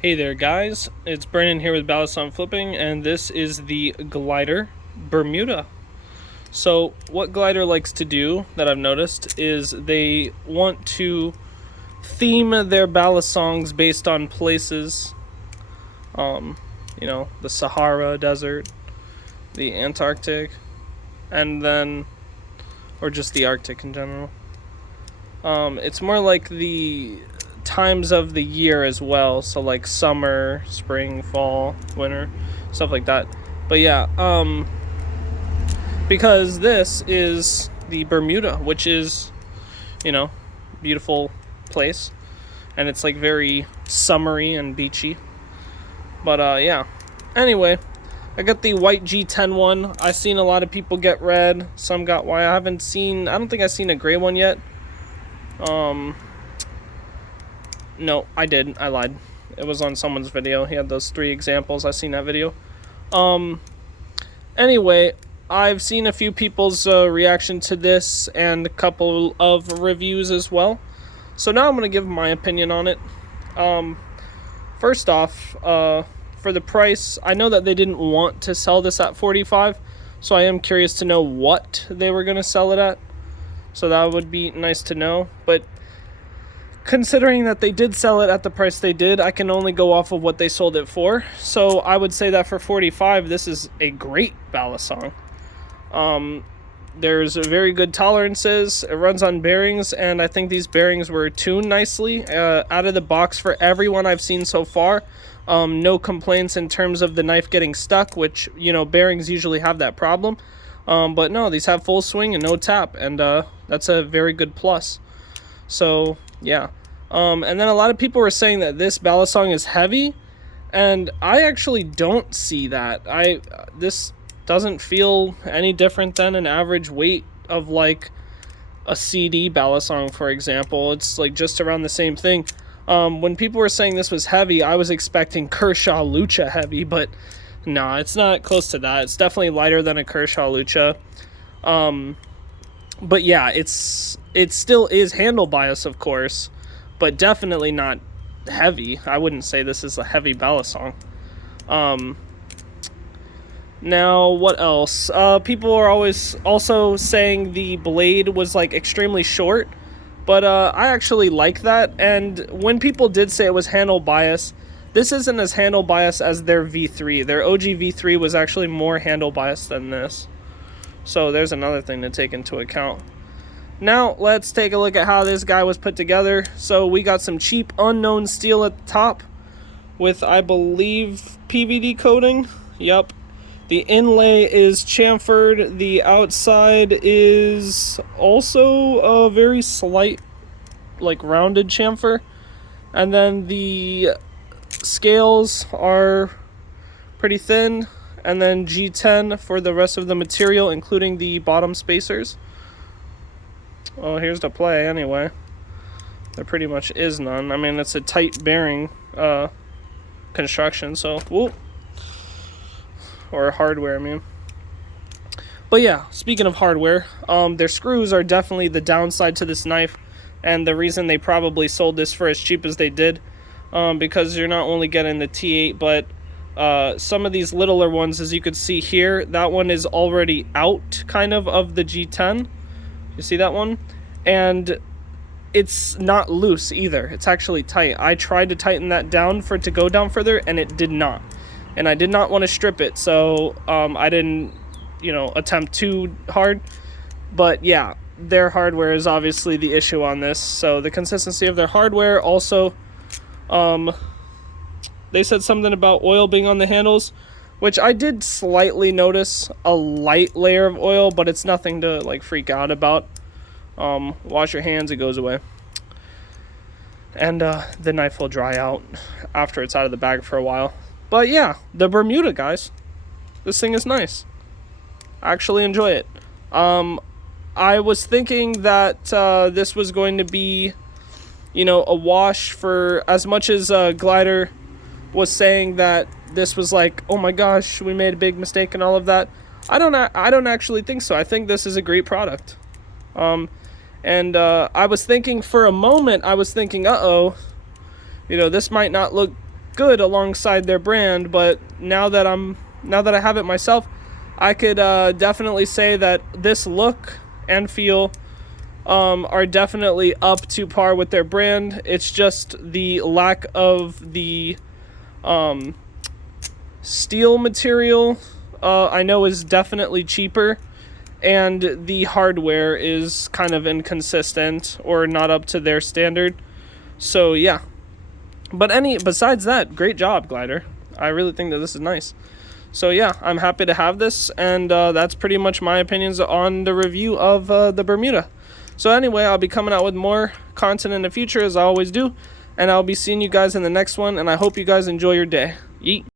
Hey there guys, it's Brandon here with Ballast on Flipping, and this is the Glidr Bermuda. So what Glidr likes to do, that I've noticed, is they want to theme their ballast songs based on places, the Sahara Desert, the Antarctic, and then, or just the Arctic in general. It's more like the times of the year as well, so like summer, spring, fall, winter, stuff like that. But yeah, because this is the Bermuda, which is, beautiful place, and it's like very summery and beachy. But yeah, anyway, I got the white G10 one. I've seen a lot of people get red, some got white. I don't think I've seen a gray one yet. No, I did. I lied. It was on someone's video. He had those 3 examples. I seen that video. Anyway, I've seen a few people's reaction to this and a couple of reviews as well. So now I'm going to give my opinion on it. First off, for the price, I know that they didn't want to sell this at $45, so I am curious to know what they were going to sell it at. So that would be nice to know. But considering that they did sell it at the price they did, I can only go off of what they sold it for. So I would say that for $45, this is a great ballast song. There's very good tolerances. It runs on bearings, and I think these bearings were tuned nicely out of the box for everyone I've seen so far. No complaints in terms of the knife getting stuck, which, bearings usually have that problem. But no, these have full swing and no tap, and that's a very good plus. So yeah. And then a lot of people were saying that this ballast song is heavy, and I actually don't see that. This doesn't feel any different than an average weight of like a CD ballast song, for example. It's like just around the same thing. When people were saying this was heavy, I was expecting Kershaw Lucha heavy, but no, it's not close to that. It's definitely lighter than a Kershaw Lucha. But yeah, it still is handle bias, of course, but definitely not heavy. I wouldn't say this is a heavy ballast song. Now, what else? People are always also saying the blade was like extremely short, but I actually like that. And when people did say it was handle bias, this isn't as handle bias as their V3. Their OG V3 was actually more handle bias than this. So there's another thing to take into account. Now, let's take a look at how this guy was put together. So we got some cheap unknown steel at the top with, I believe, PVD coating. Yep. The inlay is chamfered. The outside is also a very slight, like, rounded chamfer. And then the scales are pretty thin. And then G10 for the rest of the material, including the bottom spacers. Well, here's the play anyway. There pretty much is none. I mean, it's a tight bearing construction, so whoop. Or hardware, I mean. But yeah, speaking of hardware, their screws are definitely the downside to this knife, and the reason they probably sold this for as cheap as they did, because you're not only getting the T8, but some of these littler ones, as you could see here, that one is already out kind of the G10. You see that one? And it's not loose either. It's actually tight. I tried to tighten that down for it to go down further, and it did not. And I did not want to strip it, so I didn't, attempt too hard. But yeah, their hardware is obviously the issue on this. So the consistency of their hardware also, they said something about oil being on the handles, which I did slightly notice a light layer of oil, but it's nothing to like freak out about. Wash your hands, it goes away. And the knife will dry out after it's out of the bag for a while. But yeah, the Bermuda, guys. This thing is nice. I actually enjoy it. I was thinking that this was going to be, a wash, for as much as Glidr was saying that this was like, oh my gosh, we made a big mistake and all of that. I don't actually think so. I think this is a great product. I was thinking for a moment, uh-oh, this might not look good alongside their brand, but now that I have it myself, I could definitely say that this look and feel are definitely up to par with their brand. It's just the lack of the steel material I know is definitely cheaper, and the hardware is kind of inconsistent or not up to their standard. So yeah, but besides that, great job, Glidr. I really think that this is nice. So yeah, I'm happy to have this, and that's pretty much my opinions on the review of the Bermuda. So anyway, I'll be coming out with more content in the future, as I always do, and I'll be seeing you guys in the next one, and I hope you guys enjoy your day. Yeet.